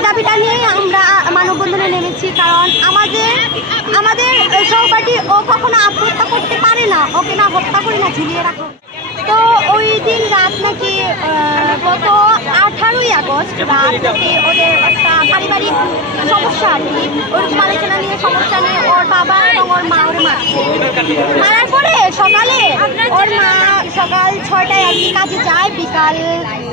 এই দাবিটা নিয়ে আমরা মানববন্ধনে নেমেছি, কারণ আমাদের সহপাঠী ও কখনো আত্মহত্যা করতে পারে না, ওকে না হত্যা করে না ঝুলিয়ে রাখো। তো ওই দিন রাত নাকি গত 18ই আগস্ট রাত নাকি ওদের একটা পারিবারিক সমস্যা আর কি, ওরকম আলোচনা নিয়ে সমস্যা নিয়ে ওর বাবা এবং ওর মা ওর মারার পরে সকালে ওর মা সকাল 6টায় আর কি কাজে যায়, বিকাল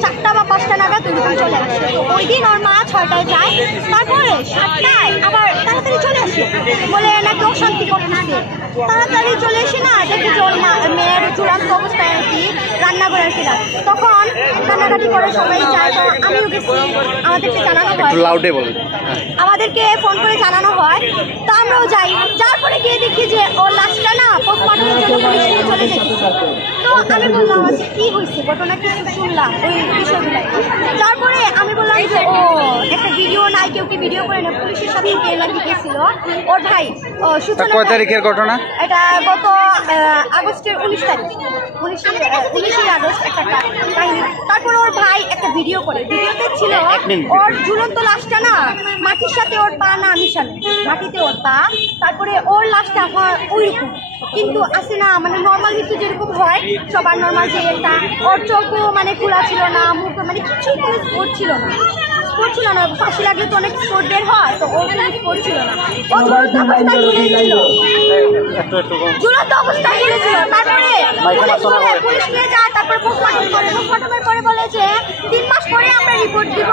4টা বা 5টা নাগাদ ওরকম চলে আসে। তো ওই দিন ওর মা 6টায় যায়, তারপরে 7টায় আবার তাড়াতাড়ি চলে আসে, বলে নাকি অশান্তি করতেছে। তাড়াতাড়ি চলে এসে না দেখি যে ওর মেয়ের চূড়ান্ত অবস্থায় আর কি রান্নাঘরে আসে না, তখন কান্নাকাটি করে সবাই যায়। তো আমিও গেছি, আমাদেরকে জানানো হয়, আমাদেরকে ফোন করে জানানো হয়, তো আমরাও যাই। যার পরে গিয়ে দেখি যে ওর লাশটা না পোস্টমর্টমের জন্য পুলিশ নিয়ে চলে যেত। তো আমি বললাম যে কি হয়েছে, ঘটনা কিছু শুনলাম ওই বিষয়গুলো। তারপরে আমি বললাম যে ও একটা ভিডিও নাই, কেউ কি ভিডিও করে না, পুলিশের সাথে নাকি গেছিল ওর ভাই। সূচনা কয় তারিখের ঘটনা এটা? গত আগস্টের 19 তারিখ, 19 আগস্ট একটা কাহিনী। তারপরে ওর ভাই একটা ভিডিও করে, ভিডিওতে ছিল ওর ঝুলন্ত লাশটা না মাটির সাথে ওর পা না মিশানো, মাটিতে ওর পা, তারপরে ওর লাশটা হয় ওইরকম, কিন্তু আসে না মানে নর্মাল মৃত্যু যেরকম হয় সবার নর্মাল, যে এটা ওর চোখও মানে খোলা ছিল না, মুখ মানে কিছু কোনো স্পোর্ট ছিল না, ফাঁসি লাগলে তো অনেক স্পোর্ট বের হয়, তো ওর কোনো স্পোর্ট ছিল না, ও ঝুলন্ত অবস্থায় ঝুলেছিল। তারপরে পুলিশ নিয়ে যায়, তারপরে পোস্টমর্টমের পরে বলে যে 3 মাস পরে আমরা রিপোর্ট দিব।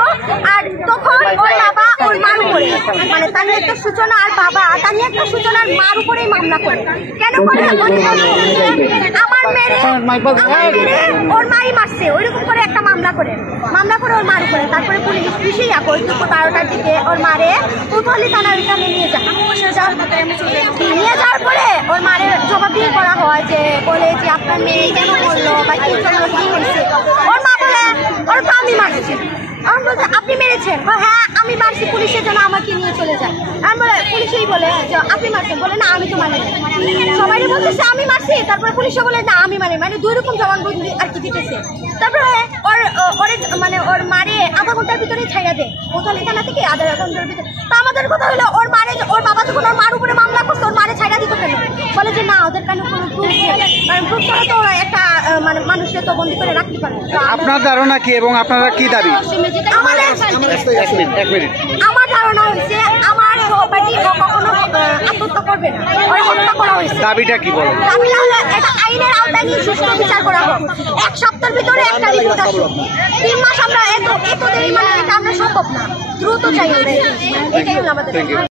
আর তখন ওর বাবা ওর মার উপরে, মানে তানিয়া একটা সূচনা আর বাবা তানিয়া একটা সূচনার মার উপরেই মামলা করে। কেন করে? আমার মেরে ওর মাই মারছে, ওইরকম করে একটা মামলা করে ওর মার উপরে। তারপরে পুলিশ পুলিশেই দুপুর 12টার দিকে ওর মারে কোতোয়ালি থানার ওইখানে নিয়ে যাওয়ার পরে ওর মারে জবাবদিহি করা হয়, যে বলে যে আপনার মেয়ে কেন করলো বা কি জন্য কি হয়েছে। ওর মা বলে ওর তো আমি মারছি। আমি বলছি আপনি মেরেছেন? হ্যাঁ আমি মারছি, পুলিশের জন্য আমাকে নিয়ে চলে যায়। আমি বলে পুলিশেই বলে যে আপনি মারছেন, বলে না আমি তো মারি, সবাই বলতেছে আমি মারছি, তারপরে পুলিশে বলে না আমি মারি, মানে 2 রকম জবানবন্দি আর কি দিতেছে। তারপরে ওর মারে আধা ঘন্টার ভিতরেই ছাইয়া দেয়, কোথাও লেখা না থেকে আধা ঘন্টার ভিতরে। তা আমাদের কথা হলো ওর বাবা যখন ওর মার উপরে মামলা করছে ওর মারে ছাইয়া দিত কেন? বলে যে না ওদের কেন কোনো প্রুফ নেই, কারণ প্রুফ করে তো একটা মানে মানুষকে তো বন্দি করে রাখতে পারে। আপনার ধারণা কি এবং আপনারা কি দাবি? আমার ধারণা হয়েছে আমার সহপাঠী কখনো আত্মহত্যা করবে না, ওরা হত্যা করা হয়েছে। দাবিটা কি বলেন? দাবিটা হলো এটা আইনের আওতায় নিয়ে সুষ্ঠু বিচার করা হোক, 1 সপ্তাহের ভিতরে একটা রিপোর্ট আসুক। 3 মাস আমরা এত দেরি মানে এটা আমরা সম্ভব না, দ্রুত চাই, এটাই হলো আমাদের।